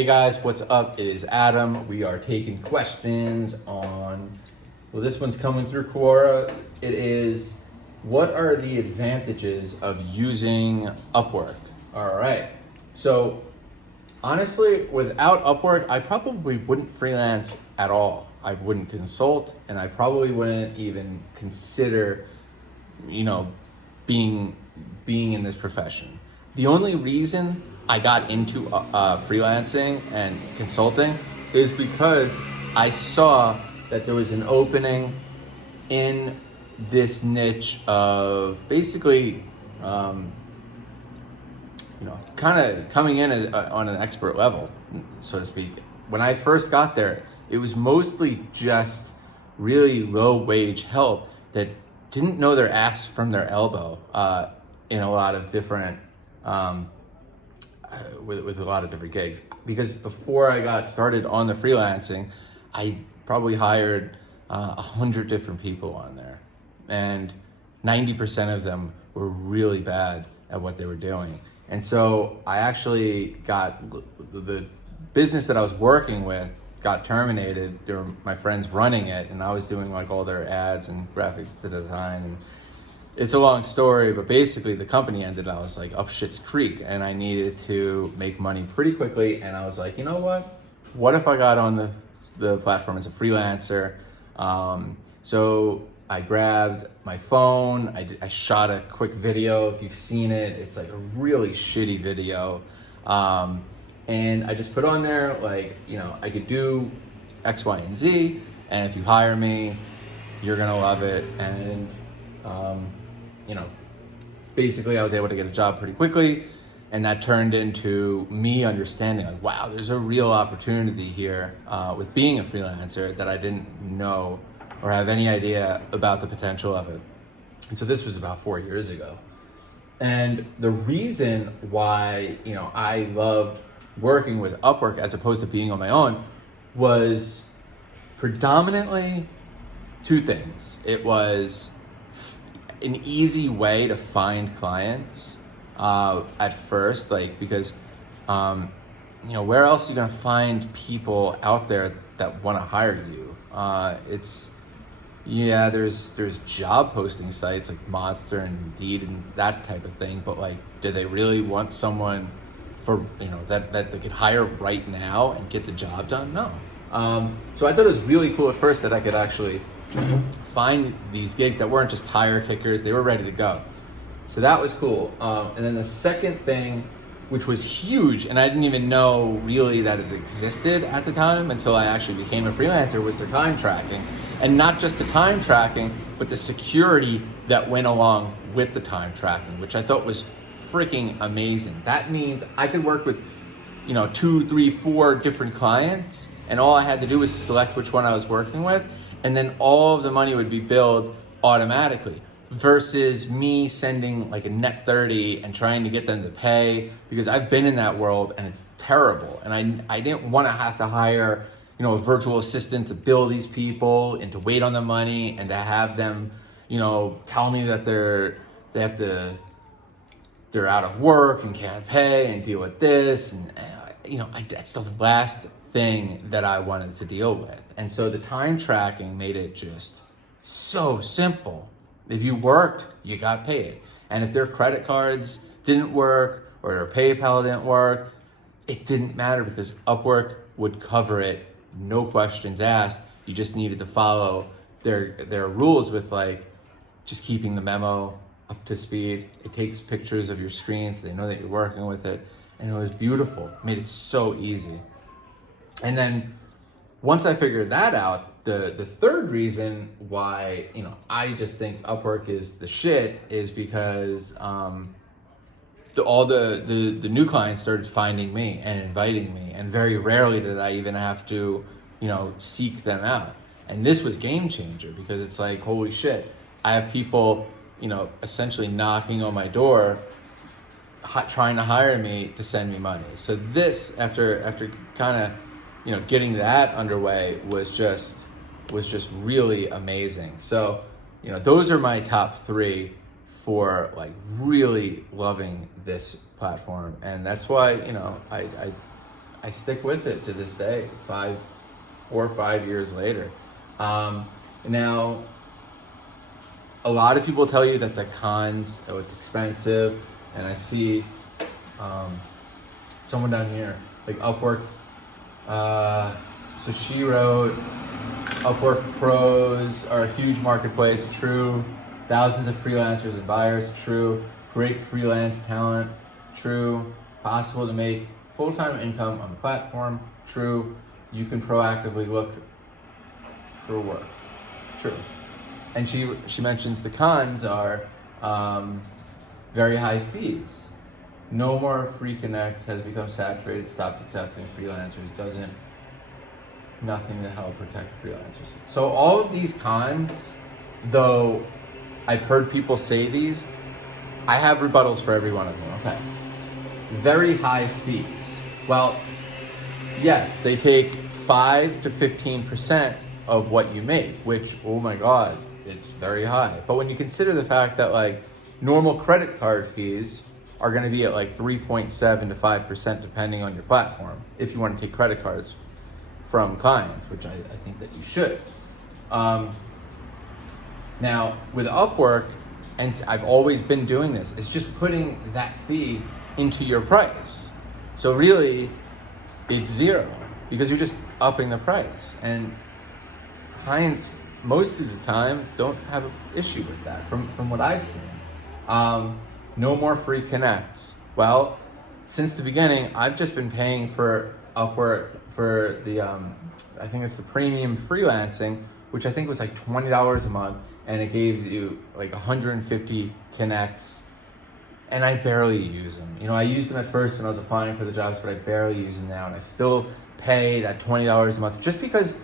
Hey guys, what's up? It is Adam. We are taking questions on, well, this one's coming through Quora. It is, what are the advantages of using Upwork? All right. So honestly, without Upwork, I probably wouldn't freelance at all. I wouldn't consult, and I probably wouldn't even consider, being in this profession. The only reason I got into freelancing and consulting is because I saw that there was an opening in this niche of basically, kind of coming in on an expert level, so to speak. When I first got there, it was mostly just really low wage help that didn't know their ass from their elbow in a lot of different, with a lot of different gigs. Because before I got started on the freelancing, I probably hired 100 different people on there. And 90% of them were really bad at what they were doing. And so I actually got the business that I was working with got terminated. There were my friends running it, and I was doing like all their ads and graphics to design. And it's a long story, but basically the company ended. I was like up shit's creek, and I needed to make money pretty quickly. And I was like, you know what? What if I got on the platform as a freelancer? So I grabbed my phone. I shot a quick video. If you've seen it, it's like a really shitty video. And I just put on there, like, I could do X, Y, and Z. And if you hire me, you're going to love it. And, basically I was able to get a job pretty quickly. And that turned into me understanding, like, wow, there's a real opportunity here with being a freelancer that I didn't know or have any idea about the potential of it. And so this was about 4 years ago. And the reason why, I loved working with Upwork as opposed to being on my own was predominantly two things. It was an easy way to find clients at first, because where else are you gonna find people out there that want to hire you? There's job posting sites like Monster and Indeed and that type of thing, but like, do they really want someone for that they could hire right now and get the job done? No. So I thought it was really cool at first that I could actually find these gigs that weren't just tire kickers. They were ready to go. So that was cool. And then the second thing, which was huge, and I didn't even know really that it existed at the time until I actually became a freelancer, was the time tracking. And not just the time tracking, but the security that went along with the time tracking, which I thought was freaking amazing. That means I could work with 2, 3, 4 different clients, and all I had to do was select which one I was working with, and then all of the money would be billed automatically, versus me sending like a net 30 and trying to get them to pay, because I've been in that world and it's terrible. And I didn't want to have to hire a virtual assistant to bill these people and to wait on the money and to have them tell me that they're out of work and can't pay and deal with this. And that's the last thing that I wanted to deal with. And so the time tracking made it just so simple. If you worked, you got paid. And if their credit cards didn't work or their PayPal didn't work, it didn't matter, because Upwork would cover it, no questions asked. You just needed to follow their rules with just keeping the memo up to speed. It takes pictures of your screen so they know that you're working with it. And it was beautiful. It made it so easy. And then once I figured that out, the third reason why I just think Upwork is the shit is because all the new clients started finding me and inviting me, and very rarely did I even have to seek them out. And this was game changer, because it's like, holy shit, I have people essentially knocking on my door trying to hire me to send me money. So this, after kind of getting that underway, was just really amazing. So those are my top 3 for really loving this platform. And that's why I I stick with it to this day, 4 or 5 years later. Now, a lot of people tell you that the cons, oh, it's expensive, and I see someone down here, like Upwork, so she wrote, Upwork pros are a huge marketplace, true. Thousands of freelancers and buyers, true. Great freelance talent, true. Possible to make full-time income on the platform, true. You can proactively look for work, true. And she mentions the cons are very high fees. No more free connects, has become saturated, stopped accepting freelancers, nothing to help protect freelancers. So all of these cons, though I've heard people say these, I have rebuttals for every one of them, okay. Very high fees. Well, yes, they take 5 to 15% of what you make, which, oh my God, it's very high. But when you consider the fact that like normal credit card fees are gonna be at like 3.7 to 5% depending on your platform, if you wanna take credit cards from clients, which I think that you should. Now, with Upwork, and I've always been doing this, it's just putting that fee into your price. So really, it's zero because you're just upping the price. And clients, most of the time, don't have an issue with that from what I've seen. No more free connects. Well, since the beginning, I've just been paying for Upwork for the, I think it's the premium freelancing, which I think was like $20 a month, and it gives you like 150 connects, and I barely use them. You know, I used them at first when I was applying for the jobs, but I barely use them now, and I still pay that $20 a month just because,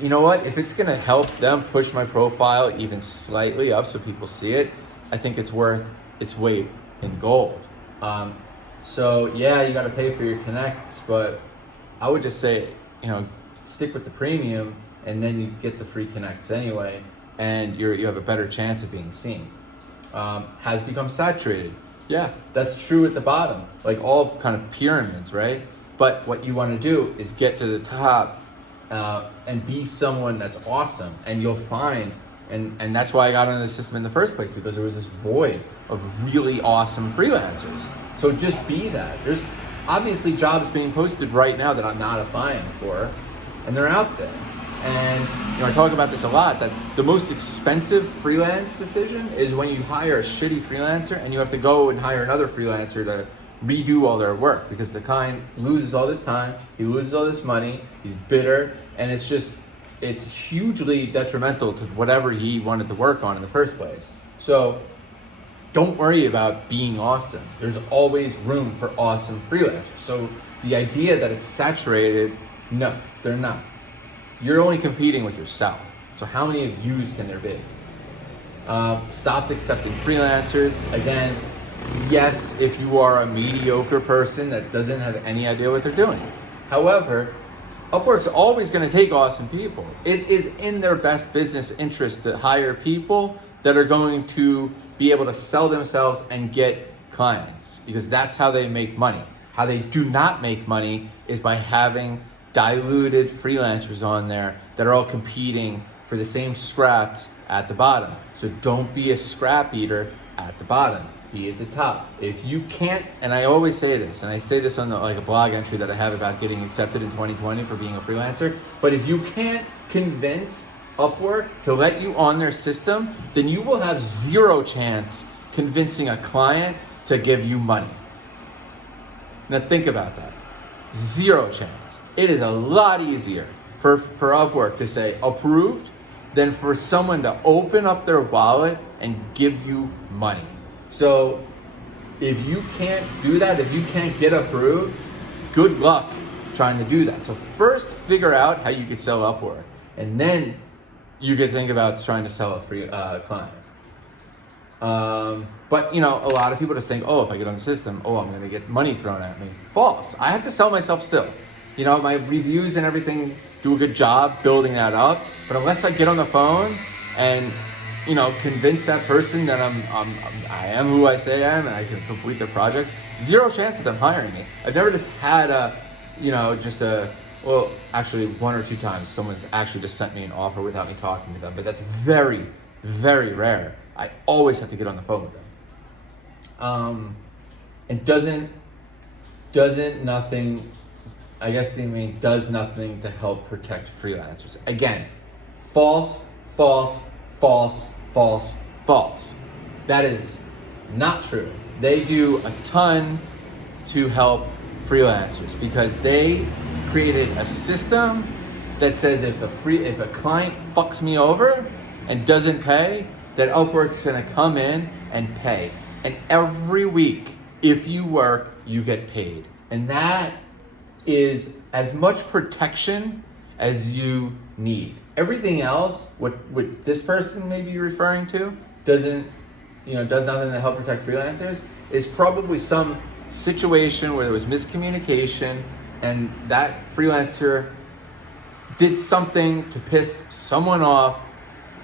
you know what, if it's gonna help them push my profile even slightly up so people see it, I think it's worth its weight in gold. So yeah, you gotta pay for your connects, but I would just say, you know, stick with the premium, and then you get the free connects anyway, and you have a better chance of being seen. Has become saturated. Yeah, that's true at the bottom, like all kind of pyramids, right? But what you want to do is get to the top and be someone that's awesome, and you'll find, and that's why I got into the system in the first place, because there was this void of really awesome freelancers. So just be that. There's obviously jobs being posted right now that I'm not applying for, and they're out there. And you know, I talk about this a lot, that the most expensive freelance decision is when you hire a shitty freelancer and you have to go and hire another freelancer to redo all their work, because the client loses all this time, he loses all this money, he's bitter, and it's hugely detrimental to whatever he wanted to work on in the first place. So don't worry about being awesome. There's always room for awesome freelancers. So the idea that it's saturated, no, they're not. You're only competing with yourself. So how many views can there be? Stopped accepting freelancers. Again, yes, if you are a mediocre person that doesn't have any idea what they're doing. However, Upwork's always going to take awesome people. It is in their best business interest to hire people that are going to be able to sell themselves and get clients, because that's how they make money. How they do not make money is by having diluted freelancers on there that are all competing for the same scraps at the bottom. So don't be a scrap eater at the bottom, be at the top. If you can't, and I always say this, and I say this on like a blog entry that I have about getting accepted in 2020 for being a freelancer, but if you can't convince Upwork to let you on their system, then you will have zero chance convincing a client to give you money. Now think about that. Zero chance. It is a lot easier for Upwork to say approved than for someone to open up their wallet and give you money. So if you can't do that, if you can't get approved, good luck trying to do that. So first figure out how you can sell Upwork, and then you could think about trying to sell a free client. But you know, a lot of people just think, oh, if I get on the system, oh, I'm gonna get money thrown at me. False. I have to sell myself still. You know, my reviews and everything do a good job building that up. But unless I get on the phone and, you know, convince that person that I am who I say I am and I can complete their projects, zero chance of them hiring me. I've never just had actually 1 or 2 times someone's actually just sent me an offer without me talking to them, but that's very, very rare. I always have to get on the phone with them. And doesn't nothing, I guess they mean does nothing to help protect freelancers. Again, false, false, false, false, false. That is not true. They do a ton to help freelancers because they created a system that says if a client fucks me over and doesn't pay, that Upwork's gonna come in and pay. And every week, if you work, you get paid. And that is as much protection as you need. Everything else, what this person may be referring to, does nothing to help protect freelancers, is probably some situation where there was miscommunication and that freelancer did something to piss someone off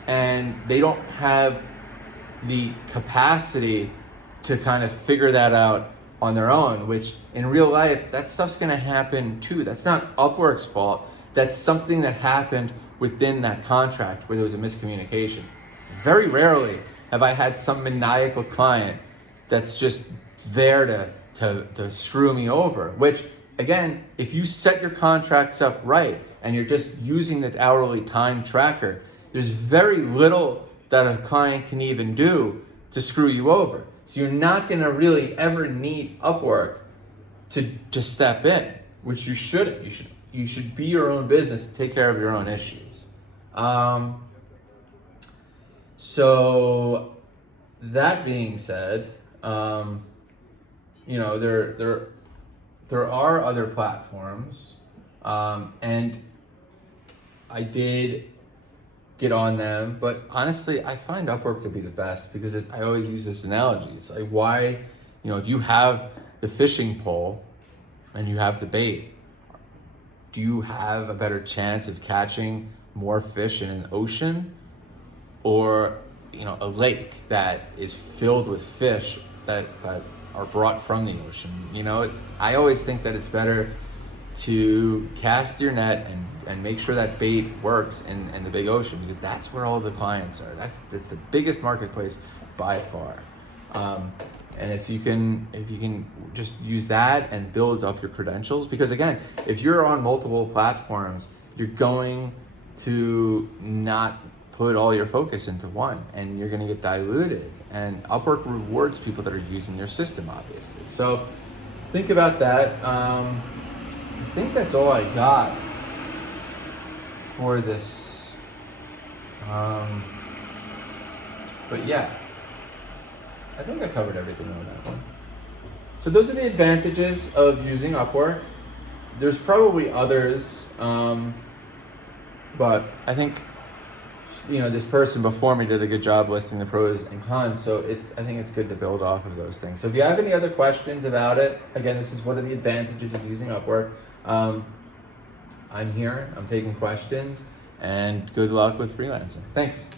and they don't have the capacity to kind of figure that out on their own, which in real life, that stuff's gonna happen too. That's not Upwork's fault. That's something that happened within that contract where there was a miscommunication. Very rarely have I had some maniacal client that's just there to screw me over, which again, if you set your contracts up right and you're just using the hourly time tracker, there's very little that a client can even do to screw you over. So you're not gonna really ever need Upwork to step in, which you shouldn't. You should be your own business, take care of your own issues. So that being said, there are other platforms, and I did get on them, but honestly, I find Upwork to be the best because I always use this analogy. It's like, why, if you have the fishing pole and you have the bait, do you have a better chance of catching more fish in an ocean or, a lake that is filled with fish that are brought from the ocean? I always think that it's better to cast your net and make sure that bait works in the big ocean, because that's where all the clients are. That's the biggest marketplace by far. And if you can just use that and build up your credentials, because again, if you're on multiple platforms, you're going to not put all your focus into one and you're going to get diluted. And Upwork rewards people that are using your system, obviously. So think about that. I think that's all I got for this. But yeah, I think I covered everything on that one. So those are the advantages of using Upwork. There's probably others, but I think this person before me did a good job listing the pros and cons. So I think it's good to build off of those things. So if you have any other questions about it, again, this is what are the advantages of using Upwork. I'm here. I'm taking questions, and good luck with freelancing. Thanks.